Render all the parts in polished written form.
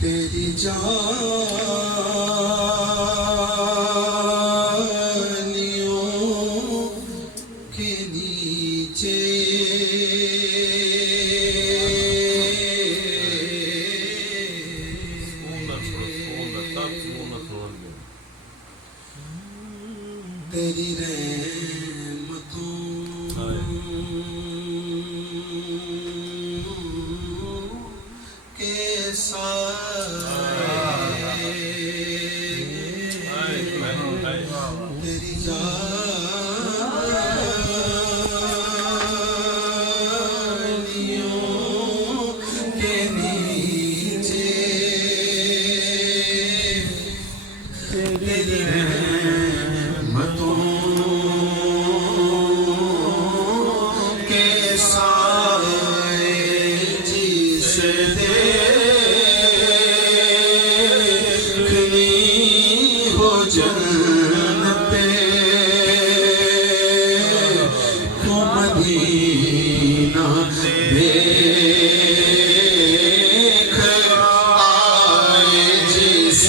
تیری جالیوں کے نیچے تیری رحمتوں کے سائے تیری جالیوں کے نیچے تیری رحمتوں کے سائے جس دیکھنی ہو جنت تو مدینہ دیکھ آئے جس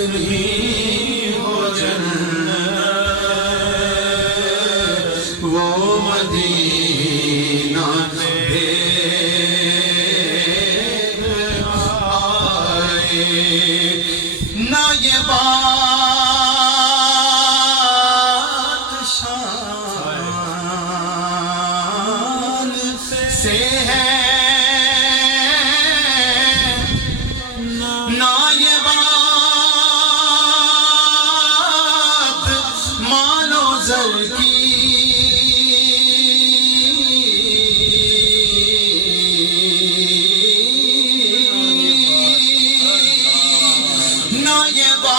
دیکھنی ہو جنت وہ مدینہ دیکھ آئے نہ یہ بات شان سے ہے نہ یہ بات مال و زر کی نہ یہ بات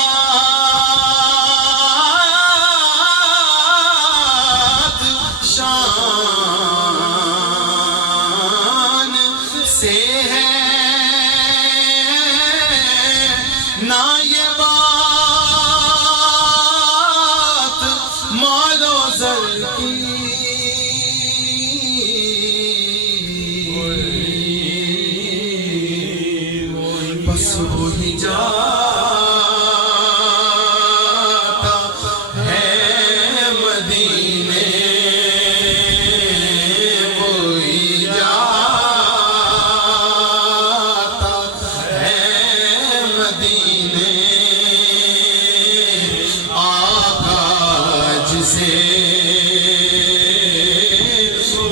شان سے ہے نہ یہ بات مال و زر کی بس وہی جاتا ہے مدینے وہی جاتا ہے مدینے آقا جسے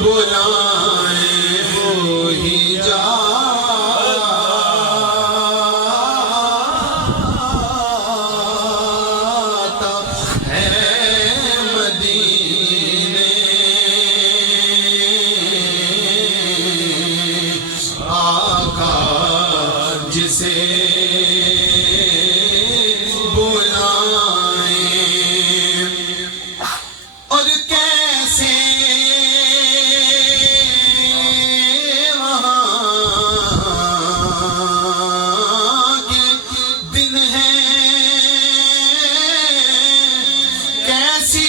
بلائیں وہی جاتا ہے مدینے آقا جسے بلائیں اور کیسے وہاں کے دن ہیں کیسی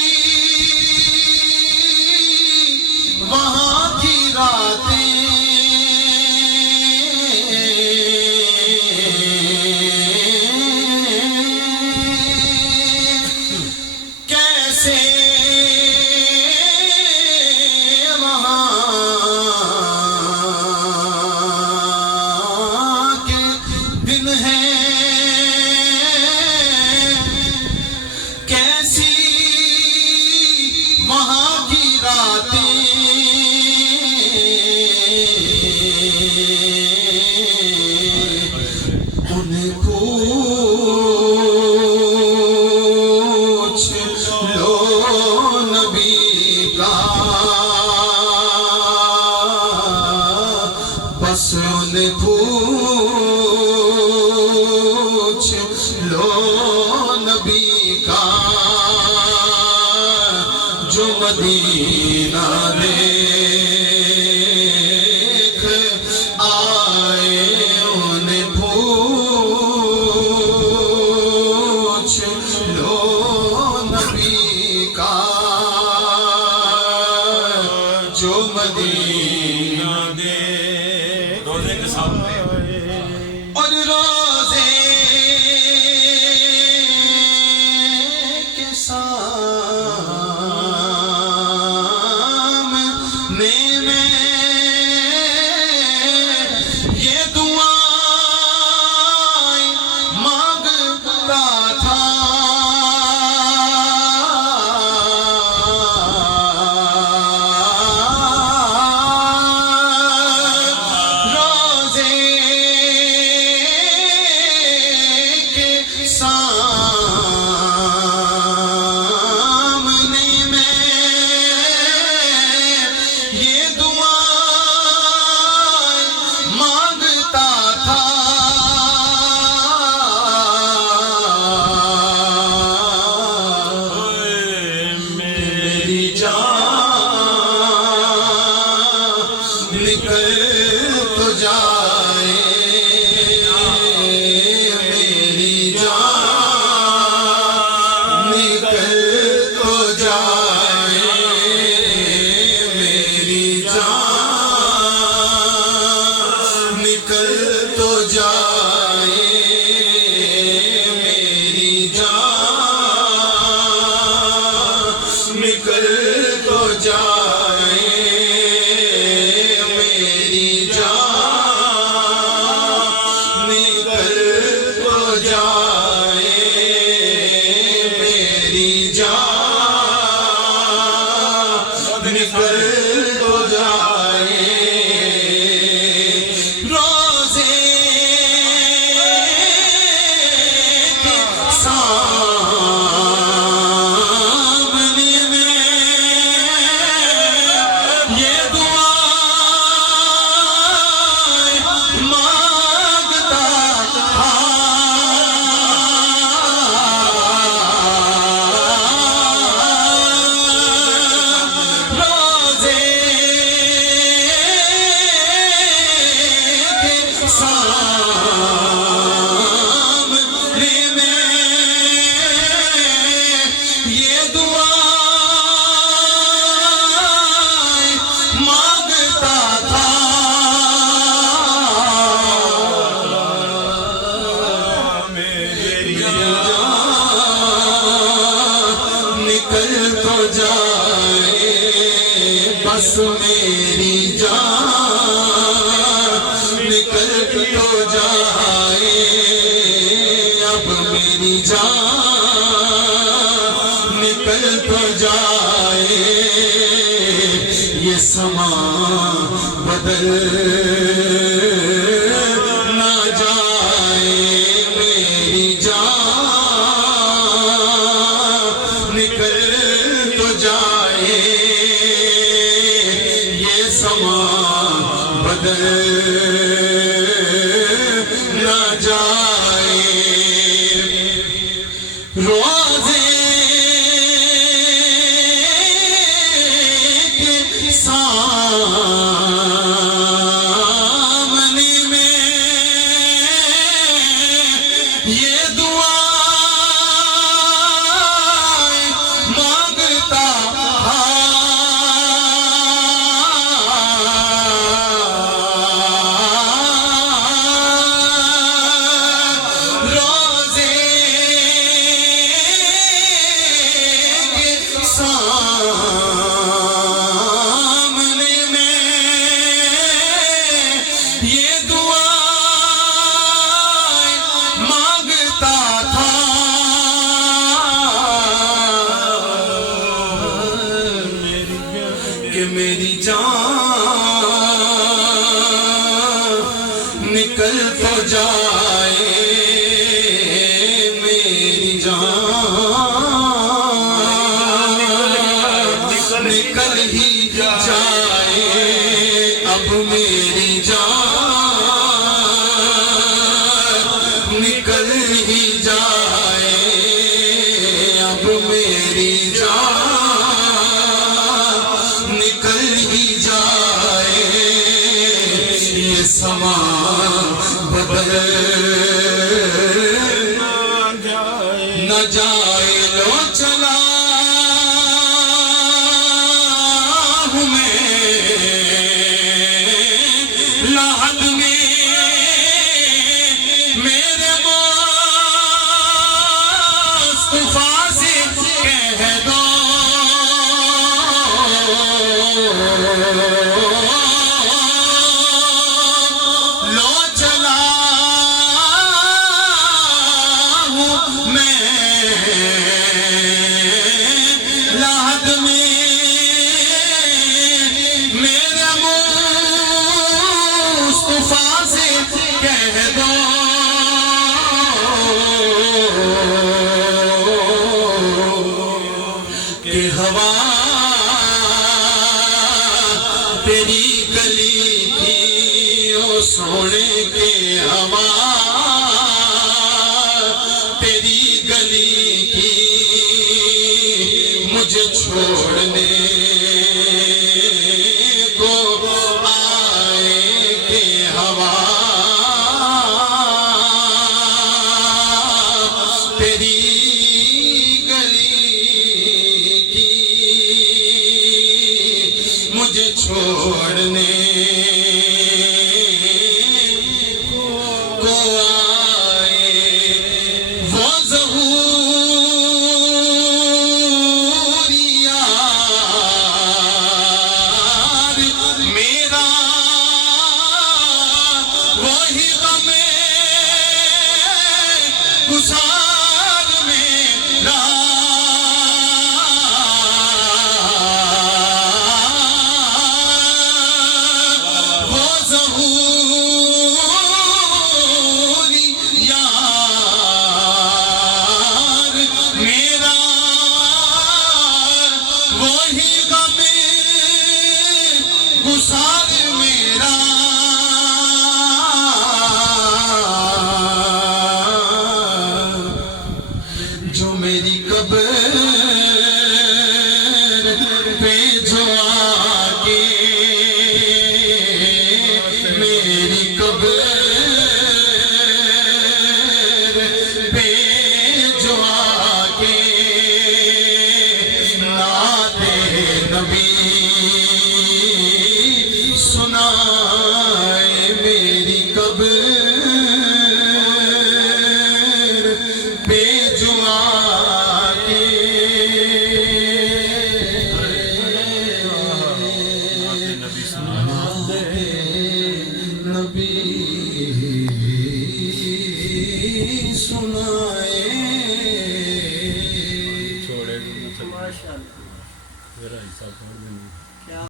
وہاں کی راتیں کیسے وہاں کے دن ہیں کیسی وہاں کی راتیں انہیں پوچھ لو نبی کا بس انہیں پوچھ لو نبی کا جو مدینہ دیکھ آئے انہیں پوچھ لو نبی کا جو مدینہ دیکھ اور روزے کے سامنے میں یہ دعائیں مانگتا تھا، روزے کے سامنے میں یہ دعائیں مانگتا تھا، میری جان نکل تو جائے، میری جان نکل تو جائے، میری جان نکل تو جائے، میری جان نکل تو جائے، میری جان نکل تو جائے، میری جان نکل تو جائے، روزے کے سامنے میں یہ دعائیں مانگتا تھا، روزے کے سامنے میں یہ دعائیں مانگتا تھا، میری جان نکل تو جائے، بس میری جان نکل تو جائے، اب میری جان نکل تو جائے، یہ سما بدل نہ جائے، میری جان نکل تو جائے، یہ سما بدل نہ جائے، روزے کے سامنے میں یہ دعائیں مانگتا تھا، روزے کے سامنے میں یہ دعائیں مانگتا تھا، کہ میری جان نکل تو جائے، میری جان نکل ہی جائے، اب میری جان نکل ہی جائے، اب میری جان نکل ہی جائے، یہ سما بدل نہ جائے، لو چلا ہوں میں لحد میں لو چلا ہوں میں لحد میں میرے مصطفیٰ سے کہہ دو کہ ہوا تیری گلی تھی او سونے کے ہوا